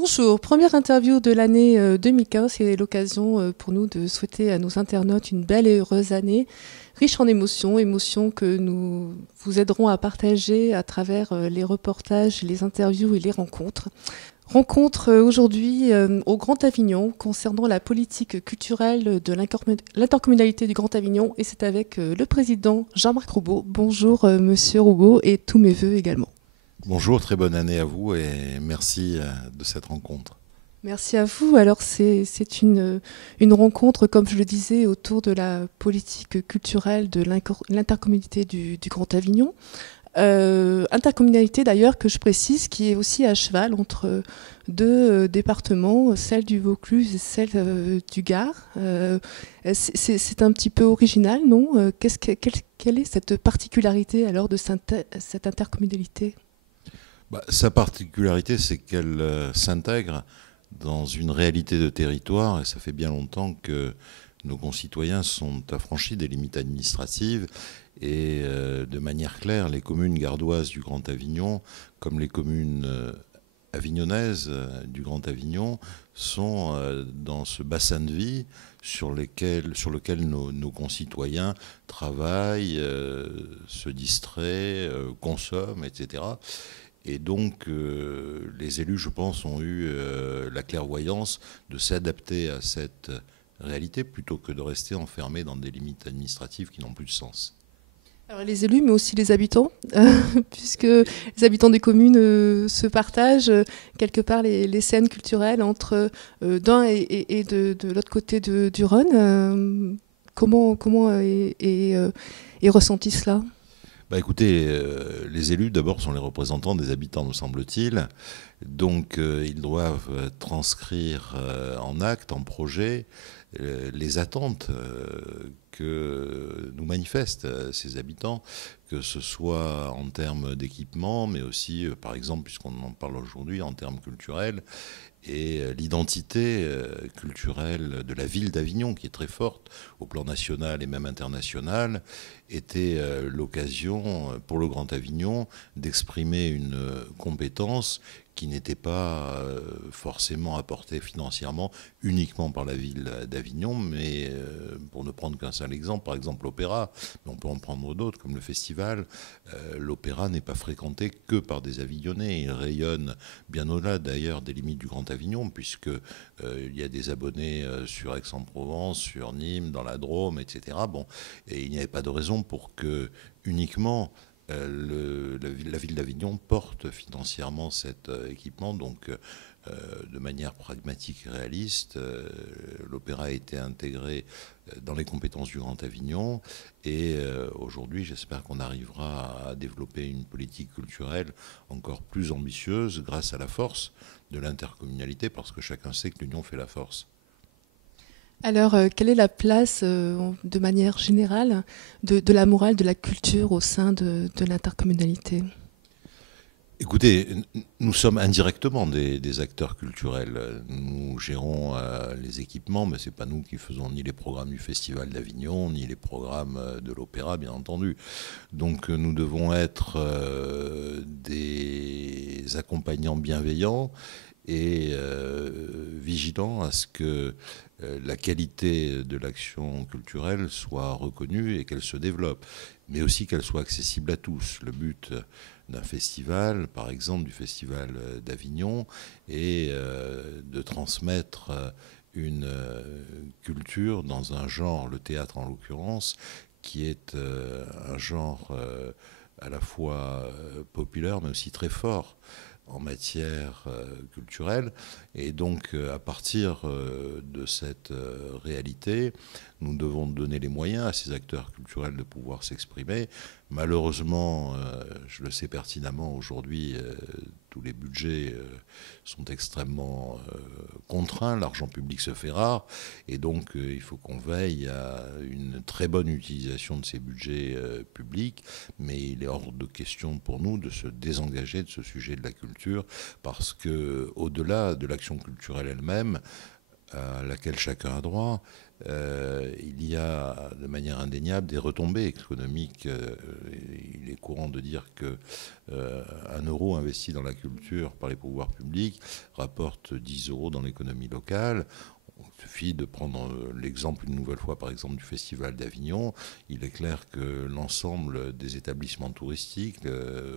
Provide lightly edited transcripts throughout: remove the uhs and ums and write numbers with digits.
Bonjour, première interview de l'année 2015. C'est l'occasion pour nous de souhaiter à nos internautes une belle et heureuse année, riche en émotions, émotions que nous vous aiderons à partager à travers les reportages, les interviews et les rencontres. Rencontre aujourd'hui au Grand Avignon concernant la politique culturelle de l'intercommunalité du Grand Avignon, et c'est avec le président Jean-Marc Roubaud. Bonjour monsieur Roubaud, et tous mes vœux également. Bonjour, très bonne année à vous et merci de cette rencontre. Merci à vous. Alors c'est une rencontre, comme je le disais, autour de la politique culturelle de l'intercommunalité du Grand Avignon. Intercommunalité d'ailleurs que je précise qui est aussi à cheval entre deux départements, celle du Vaucluse et celle du Gard. C'est un petit peu original, non? Quelle est cette particularité alors de cette intercommunalité? Sa particularité, c'est qu'elle s'intègre dans une réalité de territoire, et ça fait bien longtemps que nos concitoyens sont affranchis des limites administratives, et de manière claire, les communes gardoises du Grand Avignon, comme les communes avignonnaises du Grand Avignon, sont dans ce bassin de vie sur lequel nos concitoyens travaillent, se distraient, consomment, etc. Et donc, les élus, je pense, ont eu la clairvoyance de s'adapter à cette réalité plutôt que de rester enfermés dans des limites administratives qui n'ont plus de sens. Alors les élus, mais aussi les habitants, puisque les habitants des communes se partagent quelque part les scènes culturelles entre d'un et de l'autre côté du Rhône. Comment est ressenti cela ? Écoutez, les élus d'abord sont les représentants des habitants, me semble-t-il. Donc ils doivent transcrire en actes, en projets, les attentes que nous manifestent ces habitants, que ce soit en termes d'équipement, mais aussi, par exemple, puisqu'on en parle aujourd'hui, en termes culturels. Et l'identité culturelle de la ville d'Avignon, qui est très forte au plan national et même international, était l'occasion pour le Grand Avignon d'exprimer une compétence qui n'était pas forcément apportée financièrement uniquement par la ville d'Avignon, mais pour ne prendre qu'un seul exemple, par exemple l'opéra, mais on peut en prendre d'autres comme le festival. L'opéra n'est pas fréquenté que par des Avignonnais, il rayonne bien au-delà d'ailleurs des limites du Grand Avignon, puisque il y a des abonnés sur Aix-en-Provence, sur Nîmes, dans la Drôme, etc. Et il n'y avait pas de raison pour que uniquement la ville d'Avignon porte financièrement cet équipement. Donc, de manière pragmatique et réaliste, l'opéra a été intégré dans les compétences du Grand Avignon. Et aujourd'hui, j'espère qu'on arrivera à développer une politique culturelle encore plus ambitieuse grâce à la force de l'intercommunalité, parce que chacun sait que l'union fait la force. Alors, quelle est la place, de manière générale, de la morale, de la culture au sein de l'intercommunalité ? Écoutez, nous sommes indirectement des acteurs culturels. Nous gérons les équipements, mais ce n'est pas nous qui faisons ni les programmes du Festival d'Avignon, ni les programmes de l'opéra, bien entendu. Donc nous devons être des accompagnants bienveillants et vigilants à ce que la qualité de l'action culturelle soit reconnue et qu'elle se développe, mais aussi qu'elle soit accessible à tous. Le but d'un festival, par exemple du Festival d'Avignon, est de transmettre une culture dans un genre, le théâtre en l'occurrence, qui est un genre à la fois populaire mais aussi très fort en matière culturelle. Et donc, à partir de cette réalité, nous devons donner les moyens à ces acteurs culturels de pouvoir s'exprimer. Malheureusement, je le sais pertinemment, aujourd'hui, tous les budgets sont extrêmement contraints, l'argent public se fait rare, et donc il faut qu'on veille à une très bonne utilisation de ces budgets publics, mais il est hors de question pour nous de se désengager de ce sujet de la culture, parce que au-delà de l'action culturelle elle-même, à laquelle chacun a droit, il y a de manière indéniable des retombées économiques. Il est courant de dire que 1 € investi dans la culture par les pouvoirs publics rapporte 10 € dans l'économie locale. Il suffit de prendre l'exemple une nouvelle fois, par exemple, du Festival d'Avignon. Il est clair que l'ensemble des établissements touristiques,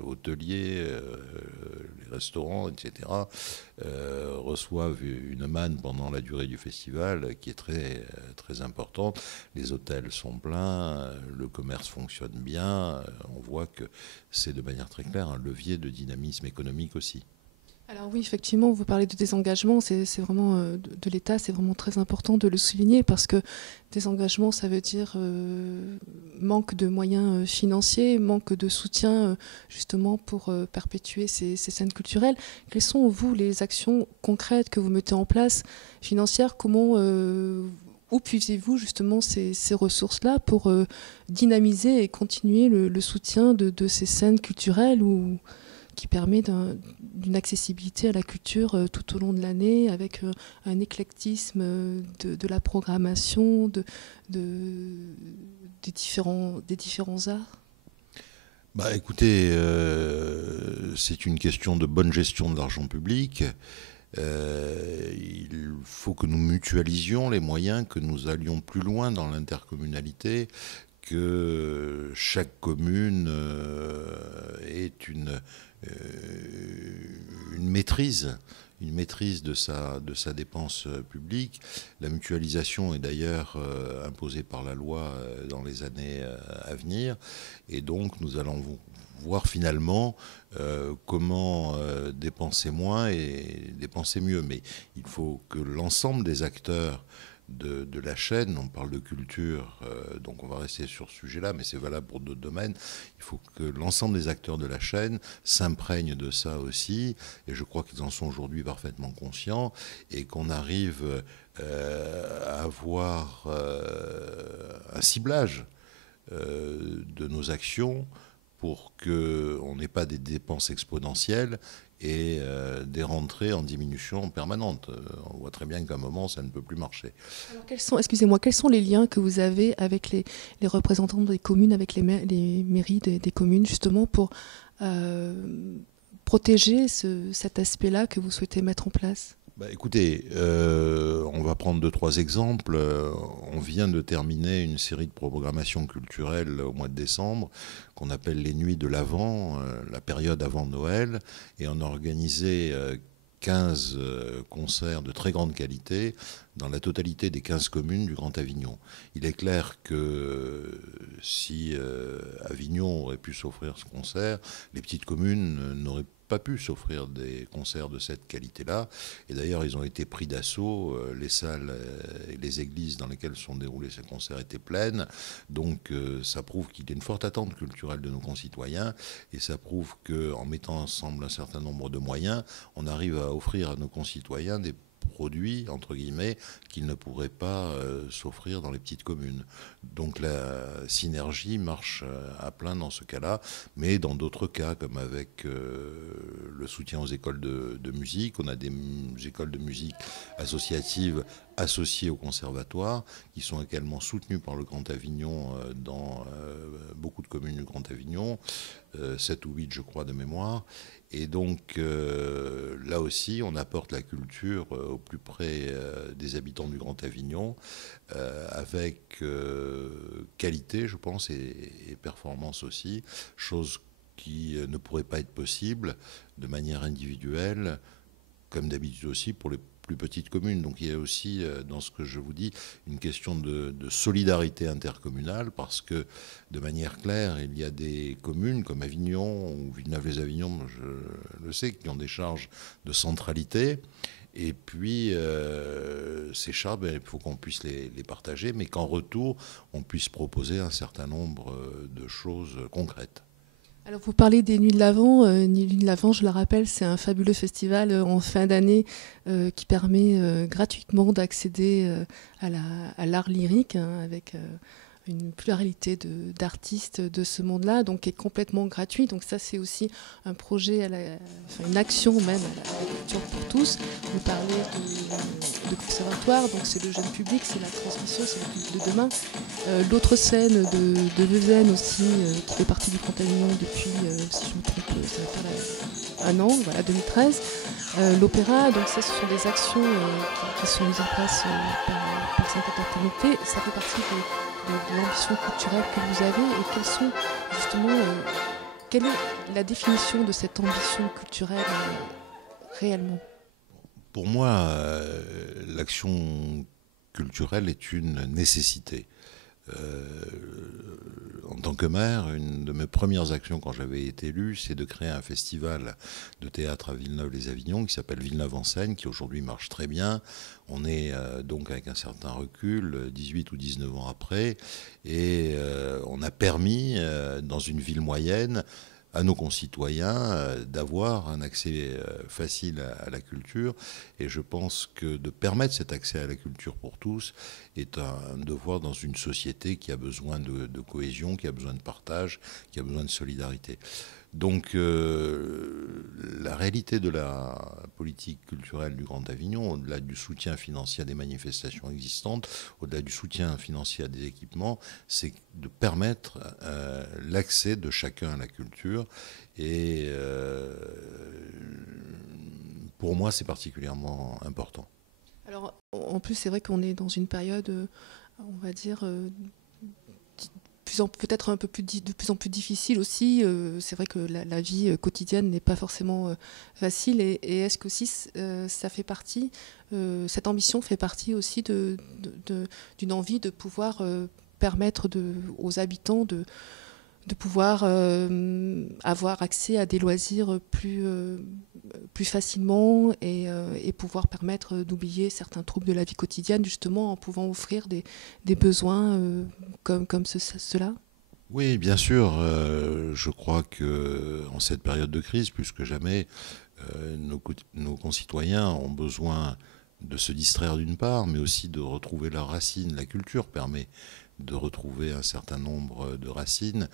hôteliers, les restaurants, etc., reçoivent une manne pendant la durée du festival qui est très, très importante. Les hôtels sont pleins, le commerce fonctionne bien. On voit que c'est de manière très claire un levier de dynamisme économique aussi. Alors oui, effectivement, vous parlez de désengagement, c'est vraiment de l'État, c'est vraiment très important de le souligner parce que désengagement, ça veut dire manque de moyens financiers, manque de soutien justement pour perpétuer ces scènes culturelles. Quelles sont, vous, les actions concrètes que vous mettez en place, financières? Comment où puisez-vous justement ces ressources-là pour dynamiser et continuer le soutien de ces scènes culturelles qui permet d'une accessibilité à la culture tout au long de l'année, avec un éclectisme de la programmation, des différents arts? Bah, écoutez, c'est une question de bonne gestion de l'argent public. Il faut que nous mutualisions les moyens, que nous allions plus loin dans l'intercommunalité, que chaque commune ait une maîtrise de sa dépense publique. La mutualisation est d'ailleurs imposée par la loi dans les années à venir. Et donc nous allons voir finalement comment dépenser moins et dépenser mieux. Mais il faut que l'ensemble des acteurs de la chaîne, on parle de culture, donc on va rester sur ce sujet-là, mais c'est valable pour d'autres domaines, il faut que l'ensemble des acteurs de la chaîne s'imprègnent de ça aussi, et je crois qu'ils en sont aujourd'hui parfaitement conscients, et qu'on arrive à avoir un ciblage de nos actions pour qu'on n'ait pas des dépenses exponentielles et des rentrées en diminution permanente. On voit très bien qu'à un moment, ça ne peut plus marcher. Alors, excusez-moi, quels sont les liens que vous avez avec les représentants des communes, avec les mairies des communes, justement pour protéger cet aspect-là que vous souhaitez mettre en place? Bah, écoutez, on va prendre 2-3 exemples. On vient de terminer une série de programmations culturelles au mois de décembre qu'on appelle les Nuits de l'Avent, la période avant Noël, et on a organisé 15 concerts de très grande qualité dans la totalité des 15 communes du Grand Avignon. Il est clair que si Avignon aurait pu s'offrir ce concert, les petites communes n'auraient pas pu s'offrir des concerts de cette qualité-là. Et d'ailleurs, ils ont été pris d'assaut. Les salles et les églises dans lesquelles sont déroulés ces concerts étaient pleines. Donc, ça prouve qu'il y a une forte attente culturelle de nos concitoyens. Et ça prouve qu'en mettant ensemble un certain nombre de moyens, on arrive à offrir à nos concitoyens des produits, entre guillemets, qu'ils ne pourraient pas s'offrir dans les petites communes. Donc la synergie marche à plein dans ce cas-là, mais dans d'autres cas, comme avec le soutien aux écoles de musique, on a des écoles de musique associatives associées au conservatoire, qui sont également soutenues par le Grand Avignon dans beaucoup de communes du Grand Avignon, 7 ou 8 je crois de mémoire. Et donc là aussi, on apporte la culture au plus près des habitants du Grand Avignon, avec qualité, je pense, et performance aussi, chose qui ne pourrait pas être possible de manière individuelle, comme d'habitude aussi pour les plus petites communes. Donc il y a aussi, dans ce que je vous dis, une question de solidarité intercommunale, parce que, de manière claire, il y a des communes comme Avignon ou Villeneuve-les-Avignon, je le sais, qui ont des charges de centralité. Et puis, ces charges, il faut qu'on puisse les partager, mais qu'en retour, on puisse proposer un certain nombre de choses concrètes. Alors vous parlez des Nuits de l'Avent. Nuits de l'Avent, je le rappelle, c'est un fabuleux festival en fin d'année qui permet gratuitement d'accéder à l'art lyrique, hein, avec une pluralité d'artistes de ce monde-là, donc qui est complètement gratuit. Donc ça, c'est aussi un projet, une action même à la culture pour tous. Vous parlez de conservatoire, donc c'est le jeune public, c'est la transmission, c'est le public de demain. L'autre scène de Vezen aussi, qui fait partie du Grand Avignon depuis, si je me trompe, ça va faire un an, voilà, 2013. L'opéra, donc ça, ce sont des actions qui sont mises en place par cette intercommunauté. Ça fait partie de l'ambition culturelle que vous avez, et quelles sont justement, quelle est la définition de cette ambition culturelle réellement? Pour moi, l'action culturelle est une nécessité. En tant que maire, une de mes premières actions quand j'avais été élu, c'est de créer un festival de théâtre à Villeneuve-les-Avignon qui s'appelle Villeneuve en scène, qui aujourd'hui marche très bien. On est donc avec un certain recul, 18 ou 19 ans après, et on a permis, dans une ville moyenne, à nos concitoyens d'avoir un accès facile à la culture. Et je pense que de permettre cet accès à la culture pour tous est un devoir dans une société qui a besoin de cohésion, qui a besoin de partage, qui a besoin de solidarité. Donc la réalité de la politique culturelle du Grand Avignon, au-delà du soutien financier à des manifestations existantes, au-delà du soutien financier à des équipements, c'est de permettre l'accès de chacun à la culture. Et pour moi, c'est particulièrement important. Alors, en plus, c'est vrai qu'on est dans une période, on va dire, peut-être un peu de plus en plus difficile aussi. C'est vrai que la vie quotidienne n'est pas forcément facile. Et est-ce que aussi ça fait partie, cette ambition fait partie aussi d'une envie de pouvoir permettre aux habitants de pouvoir avoir accès à des loisirs plus facilement, et pouvoir permettre d'oublier certains troubles de la vie quotidienne, justement en pouvant offrir des besoins comme cela? Oui, bien sûr. Je crois que en cette période de crise, plus que jamais, nos concitoyens ont besoin de se distraire d'une part, mais aussi de retrouver leurs racines. La culture permet de retrouver un certain nombre de racines.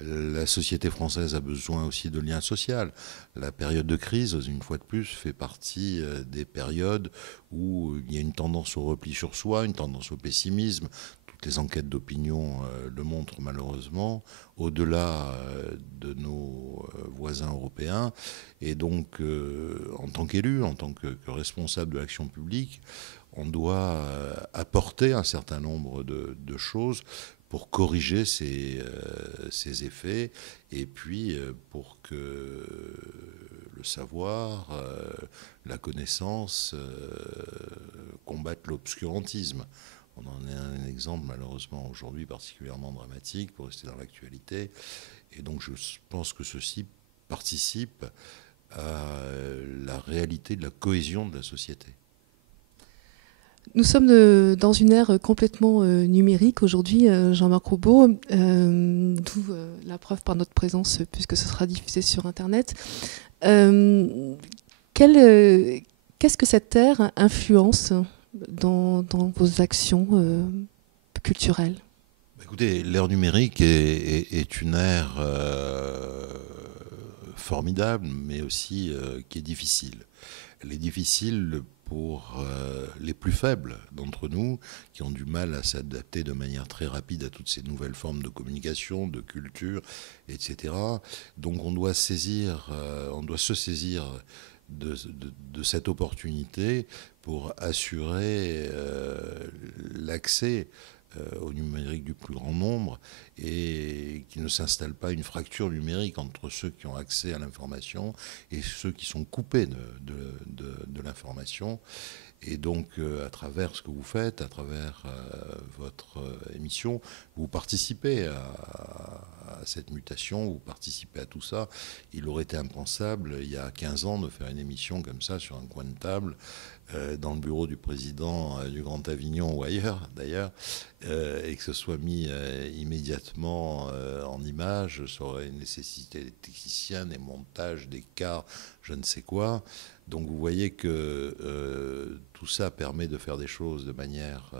La société française a besoin aussi de liens sociaux. La période de crise, une fois de plus, fait partie des périodes où il y a une tendance au repli sur soi, une tendance au pessimisme. Toutes les enquêtes d'opinion le montrent malheureusement, au-delà de nos voisins européens. Et donc, en tant qu'élu, en tant que responsable de l'action publique, on doit apporter un certain nombre de choses pour corriger ces effets, et puis pour que le savoir, la connaissance combattent l'obscurantisme. On en a un exemple malheureusement aujourd'hui particulièrement dramatique, pour rester dans l'actualité. Et donc je pense que ceci participe à la réalité de la cohésion de la société. Nous sommes dans une ère complètement numérique aujourd'hui, Jean-Marc Roubaud, d'où la preuve par notre présence, puisque ce sera diffusé sur Internet. Qu'est-ce que cette ère influence dans vos actions culturelles? Écoutez, l'ère numérique est une ère formidable, mais aussi qui est difficile. Elle est difficile pour les plus faibles d'entre nous, qui ont du mal à s'adapter de manière très rapide à toutes ces nouvelles formes de communication, de culture, etc. Donc on doit se saisir de cette opportunité pour assurer l'accès au numérique du plus grand nombre, et qu'il ne s'installe pas une fracture numérique entre ceux qui ont accès à l'information et ceux qui sont coupés de l'information. Et donc, à travers ce que vous faites, à travers votre émission, vous participez à cette mutation, vous participez à tout ça. Il aurait été impensable, il y a 15 ans, de faire une émission comme ça, sur un coin de table, dans le bureau du président du Grand Avignon ou ailleurs d'ailleurs, et que ce soit mis immédiatement en image. Ça aurait nécessité des techniciens, des montages, des cars, je ne sais quoi. Donc vous voyez que tout ça permet de faire des choses de manière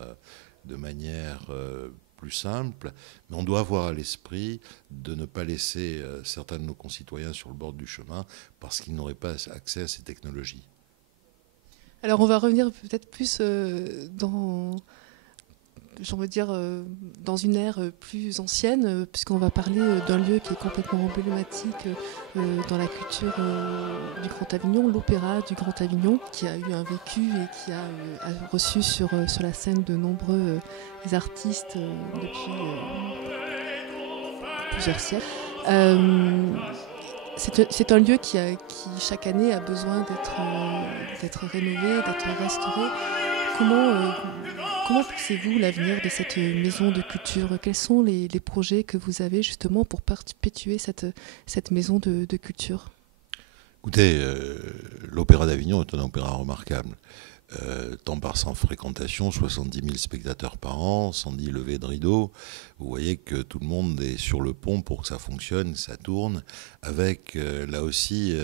plus simple, mais on doit avoir à l'esprit de ne pas laisser certains de nos concitoyens sur le bord du chemin parce qu'ils n'auraient pas accès à ces technologies. Alors on va revenir peut-être plus dans une ère plus ancienne, puisqu'on va parler d'un lieu qui est complètement emblématique dans la culture du Grand Avignon, l'Opéra du Grand Avignon, qui a eu un vécu et qui a reçu sur la scène de nombreux artistes depuis plusieurs siècles. C'est un lieu qui chaque année a besoin d'être rénové, d'être restauré. Comment pensez-vous l'avenir de cette maison de culture? Quels sont les projets que vous avez justement pour perpétuer cette maison de culture? Écoutez, l'Opéra d'Avignon est un opéra remarquable. Tant par sa fréquentation, 70 000 spectateurs par an, 110 levées de rideaux. Vous voyez que tout le monde est sur le pont pour que ça fonctionne, ça tourne, avec là aussi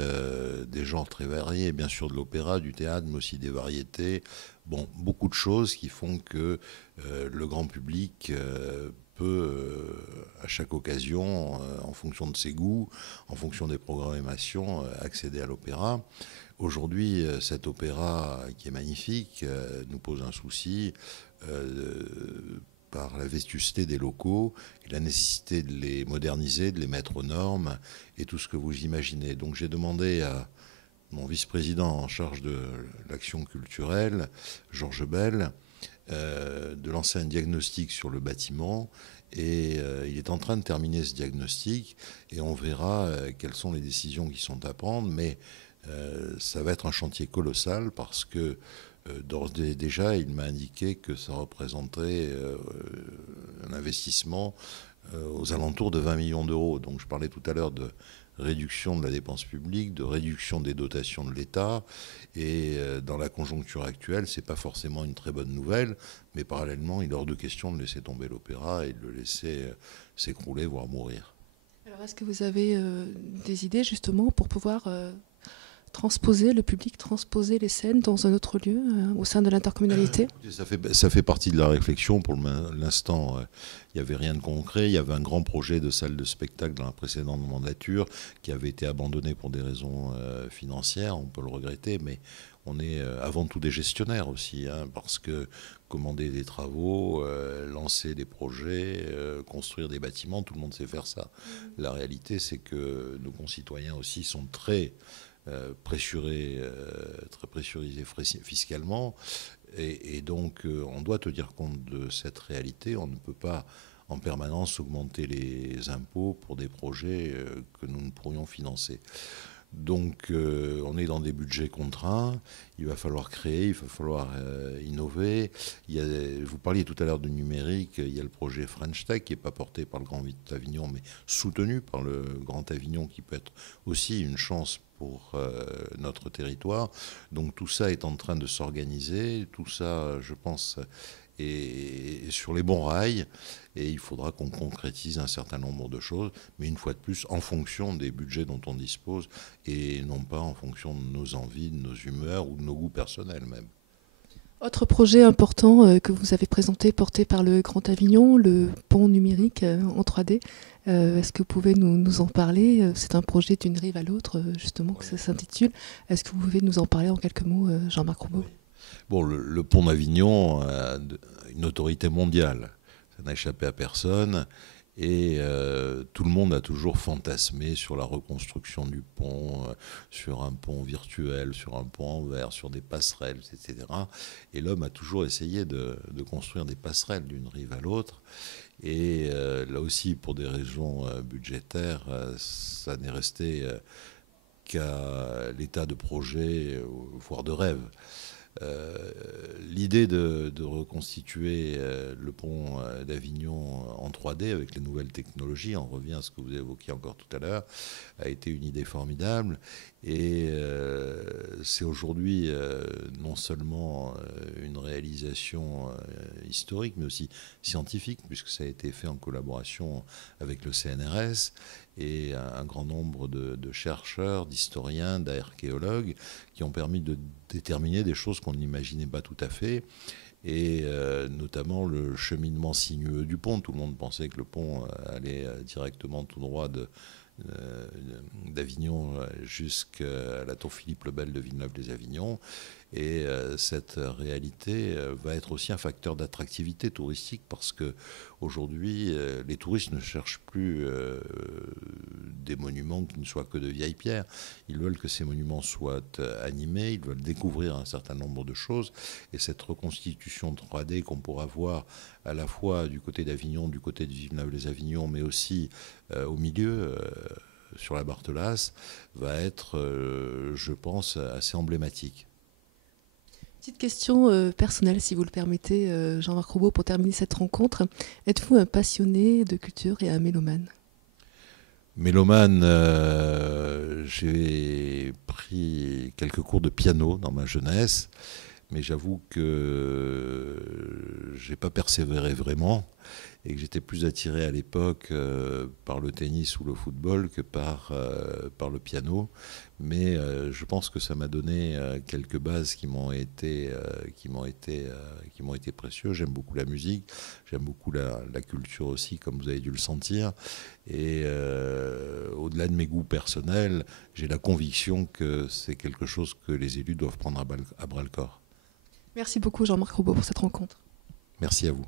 des genres très variés, bien sûr de l'opéra, du théâtre, mais aussi des variétés. Bon, beaucoup de choses qui font que le grand public peut, à chaque occasion, en fonction de ses goûts, en fonction des programmations, accéder à l'opéra. Aujourd'hui, cet opéra, qui est magnifique, nous pose un souci par la vétusté des locaux et la nécessité de les moderniser, de les mettre aux normes et tout ce que vous imaginez. Donc j'ai demandé à mon vice-président en charge de l'action culturelle, Georges Bell, de lancer un diagnostic sur le bâtiment. Et il est en train de terminer ce diagnostic et on verra quelles sont les décisions qui sont à prendre. Mais ça va être un chantier colossal parce que d'ores et déjà, il m'a indiqué que ça représenterait un investissement aux alentours de 20 millions d'euros. Donc je parlais tout à l'heure de réduction de la dépense publique, de réduction des dotations de l'État. Et dans la conjoncture actuelle, ce n'est pas forcément une très bonne nouvelle, mais parallèlement, il est hors de question de laisser tomber l'opéra et de le laisser s'écrouler, voire mourir. Alors est-ce que vous avez des idées justement pour pouvoir transposer le public, transposer les scènes dans un autre lieu au sein de l'intercommunalité? Ça fait partie de la réflexion. Pour l'instant, il n'y avait rien de concret. Il y avait un grand projet de salle de spectacle dans la précédente mandature qui avait été abandonné pour des raisons financières. On peut le regretter, mais on est avant tout des gestionnaires aussi, hein, parce que commander des travaux, lancer des projets, construire des bâtiments, tout le monde sait faire ça. La réalité, c'est que nos concitoyens aussi sont très pressurisés fiscalement. Et donc, on doit tenir compte de cette réalité. On ne peut pas en permanence augmenter les impôts pour des projets que nous ne pourrions financer. Donc, on est dans des budgets contraints. Il va falloir créer, il va falloir innover. Vous parliez tout à l'heure du numérique. Il y a le projet French Tech qui n'est pas porté par le Grand Avignon, mais soutenu par le Grand Avignon, qui peut être aussi une chance pour notre territoire. Donc, tout ça est en train de s'organiser. Tout ça, je pense, est sur les bons rails. Et il faudra qu'on concrétise un certain nombre de choses, mais une fois de plus, en fonction des budgets dont on dispose, et non pas en fonction de nos envies, de nos humeurs ou de nos goûts personnels même. Autre projet important que vous avez présenté, porté par le Grand Avignon, le pont numérique en 3D. Est-ce que vous pouvez nous en parler? C'est un projet d'une rive à l'autre, justement, que ça s'intitule. Est-ce que vous pouvez nous en parler en quelques mots, Jean-Marc Roubaud? Bon, le pont d'Avignon a une autorité mondiale. Ça n'a échappé à personne. Et tout le monde a toujours fantasmé sur la reconstruction du pont, sur un pont virtuel, sur un pont en verre, sur des passerelles, etc. Et l'homme a toujours essayé de construire des passerelles d'une rive à l'autre. Et là aussi, pour des raisons budgétaires, ça n'est resté qu'à l'état de projet, voire de rêve. L'idée de reconstituer le pont d'Avignon en 3D avec les nouvelles technologies, on revient à ce que vous évoquiez encore tout à l'heure, a été une idée formidable. Et c'est aujourd'hui non seulement une réalisation historique, mais aussi scientifique, puisque ça a été fait en collaboration avec le CNRS et un grand nombre de chercheurs, d'historiens, d'archéologues qui ont permis de déterminer des choses qu'on n'imaginait pas tout à fait. et notamment le cheminement sinueux du pont. Tout le monde pensait que le pont allait directement tout droit d'Avignon jusqu'à la tour Philippe le Bel de Villeneuve-les-Avignon. Et cette réalité va être aussi un facteur d'attractivité touristique parce qu'aujourd'hui, les touristes ne cherchent plus des monuments qui ne soient que de vieilles pierres. Ils veulent que ces monuments soient animés, ils veulent découvrir un certain nombre de choses. Et cette reconstitution 3D qu'on pourra voir à la fois du côté d'Avignon, du côté de Villeneuve-les-Avignon, mais aussi au milieu, sur la Barthelasse, va être, je pense, assez emblématique. Petite question personnelle, si vous le permettez, Jean-Marc Roubaud, pour terminer cette rencontre. Êtes-vous un passionné de culture et un mélomane? Mélomane, j'ai pris quelques cours de piano dans ma jeunesse, mais j'avoue que j'ai pas persévéré vraiment et que j'étais plus attiré à l'époque par le tennis ou le football que par le piano. Mais je pense que ça m'a donné quelques bases qui m'ont été précieuses. J'aime beaucoup la musique, j'aime beaucoup la culture aussi, comme vous avez dû le sentir. Et au-delà de mes goûts personnels, j'ai la conviction que c'est quelque chose que les élus doivent prendre à bras le corps. Merci beaucoup, Jean-Marc Roubaud, pour cette rencontre. Merci à vous.